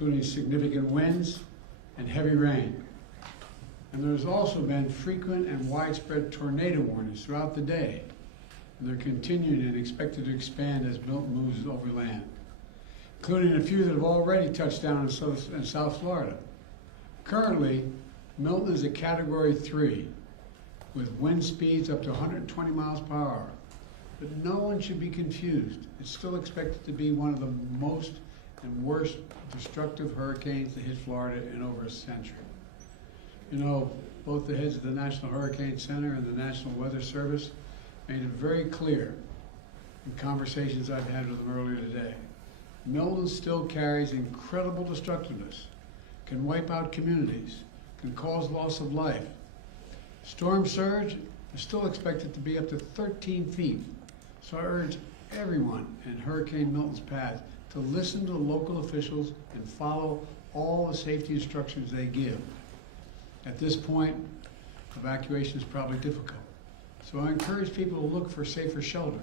including significant winds and heavy rain. And there's also been frequent and widespread tornado warnings throughout the day. And they're continuing and expected to expand as Milton moves over land, including a few that have already touched down in South Florida. Currently, Milton is a Category 3 with wind speeds up to 120 miles per hour. But no one should be confused. It's still expected to be one of the most and worst destructive hurricanes to hit Florida in over a century. You know, both the heads of the National Hurricane Center and the National Weather Service made it very clear in conversations I've had with them earlier today. Milton still carries incredible destructiveness, can wipe out communities, can cause loss of life. Storm surge is still expected to be up to 13 feet. So I urge everyone in Hurricane Milton's path to listen to the local officials and follow all the safety instructions they give. At this point, evacuation is probably difficult. So I encourage people to look for safer shelter.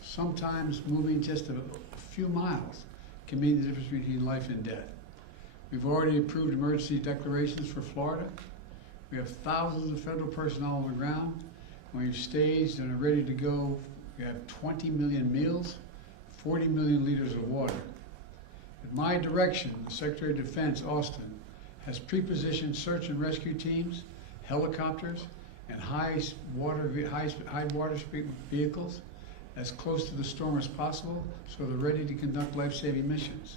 Sometimes moving just a few miles can mean the difference between life and death. We've already approved emergency declarations for Florida. We have thousands of federal personnel on the ground, and we've staged and are ready to go. We have 20 million meals, 40 million liters of water. At my direction, the Secretary of Defense, Austin, has pre-positioned search and rescue teams, helicopters, and high water speed vehicles as close to the storm as possible, so they're ready to conduct life-saving missions.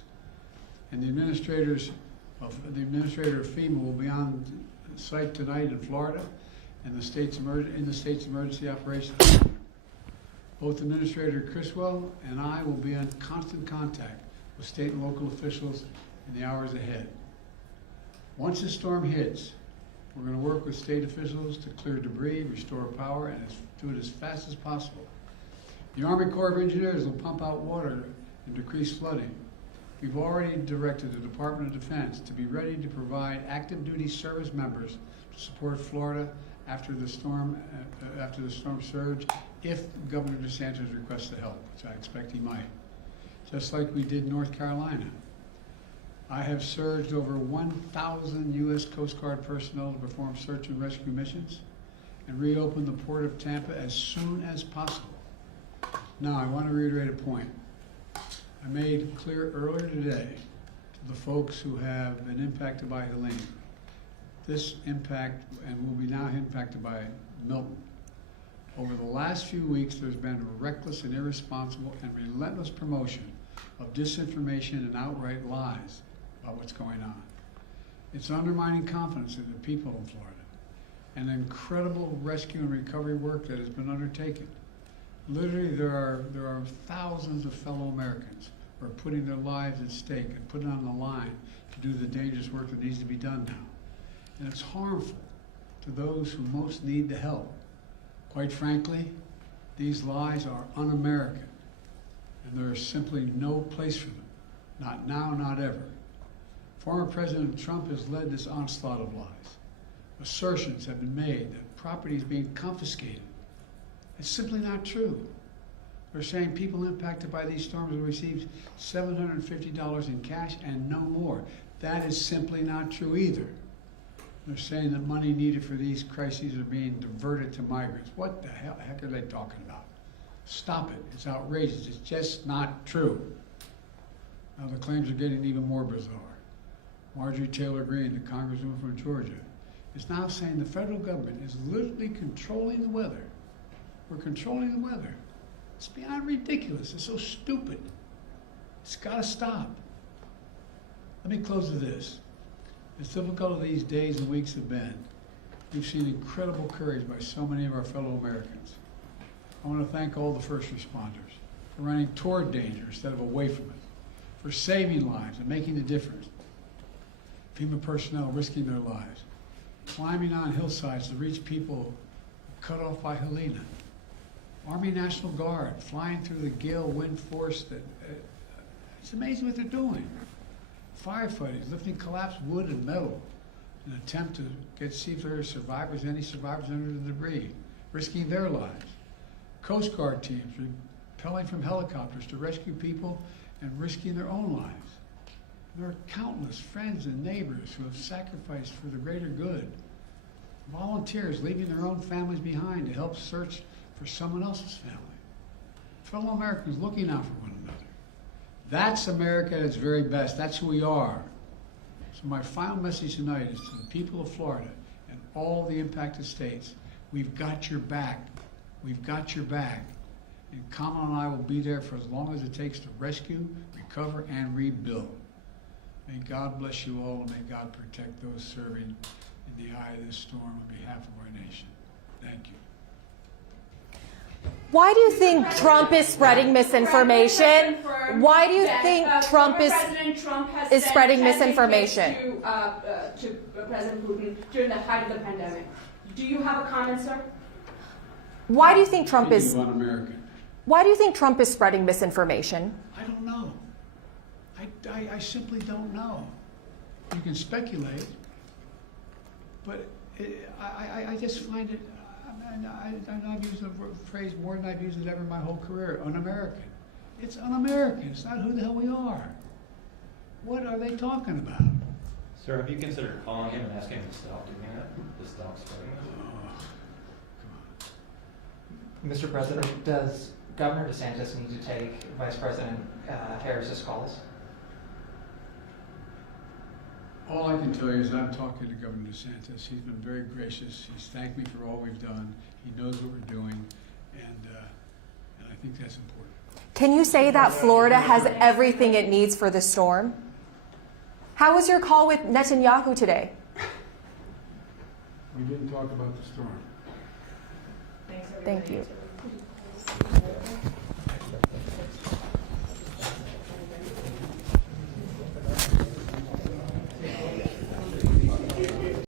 And the administrator of FEMA will be on site tonight in Florida, and in the state's emergency operations center. Both Administrator Criswell and I will be in constant contact with state and local officials in the hours ahead. Once the storm hits, we're going to work with state officials to clear debris, restore power, and do it as fast as possible. The Army Corps of Engineers will pump out water and decrease flooding. We've already directed the Department of Defense to be ready to provide active duty service members to support Florida after the storm surge, if Governor DeSantis requests the help, which I expect he might. Just like we did in North Carolina. I have surged over 1,000 U.S. Coast Guard personnel to perform search and rescue missions and reopen the Port of Tampa as soon as possible. Now, I want to reiterate a point I made clear earlier today to the folks who have been impacted by Helene. This impact, and will be now impacted by Milton. Over the last few weeks, there's been a reckless and irresponsible and relentless promotion of disinformation and outright lies about what's going on. It's undermining confidence in the people in Florida and the incredible rescue and recovery work that has been undertaken. Literally, there are thousands of fellow Americans who are putting their lives at stake and putting on the line to do the dangerous work that needs to be done now. And it's harmful to those who most need the help. Quite frankly, these lies are un-American, and there is simply no place for them. Not now, not ever. Former President Trump has led this onslaught of lies. Assertions have been made that property is being confiscated. It's simply not true. They're saying people impacted by these storms will receive $750 in cash and no more. That is simply not true either. They're saying that money needed for these crises are being diverted to migrants. What the heck are they talking about? Stop it. It's outrageous. It's just not true. Now the claims are getting even more bizarre. Marjorie Taylor Greene, the congresswoman from Georgia, is now saying the federal government is literally controlling the weather. We're controlling the weather. It's beyond ridiculous. It's so stupid. It's got to stop. Let me close with this. As difficult as these days and weeks have been, we've seen incredible courage by so many of our fellow Americans. I want to thank all the first responders for running toward danger instead of away from it, for saving lives and making a difference. FEMA personnel risking their lives, climbing on hillsides to reach people cut off by Helene. Army National Guard flying through the gale wind force it's amazing what they're doing. Firefighters lifting collapsed wood and metal in an attempt to see if there are survivors, any survivors under the debris, risking their lives. Coast Guard teams repelling from helicopters to rescue people and risking their own lives. There are countless friends and neighbors who have sacrificed for the greater good. Volunteers leaving their own families behind to help search for someone else's family. Fellow Americans looking out for one another. That's America at its very best. That's who we are. So my final message tonight is to the people of Florida and all the impacted states. We've got your back. We've got your back. And Kamala and I will be there for as long as it takes to rescue, recover, and rebuild. May God bless you all, and may God protect those serving in the eye of this storm on behalf of our nation. Thank you. Why do you think Trump is spreading misinformation? Why do you think Trump is spreading misinformation? To President Putin during the height of the pandemic. Do you have a comment, sir? Why do you think Trump is? Un-American. Why do you think Trump is spreading misinformation? I don't know. I simply don't know. You can speculate, but I just find it. I've used the phrase more than I've used it ever in my whole career. Un-American. It's un-American. It's not who the hell we are. What are they talking about? Sir, have you considered calling him and asking him to stop doing that? To stop spreading it? Mr. President, does Governor DeSantis need to take Vice President Harris's calls? All I can tell you is I'm talking to Governor DeSantis. He's been very gracious. He's thanked me for all we've done. He knows what we're doing, and I think that's important. Can you say that Florida has everything it needs for the storm? How was your call with Netanyahu today? We didn't talk about the storm. Thank you.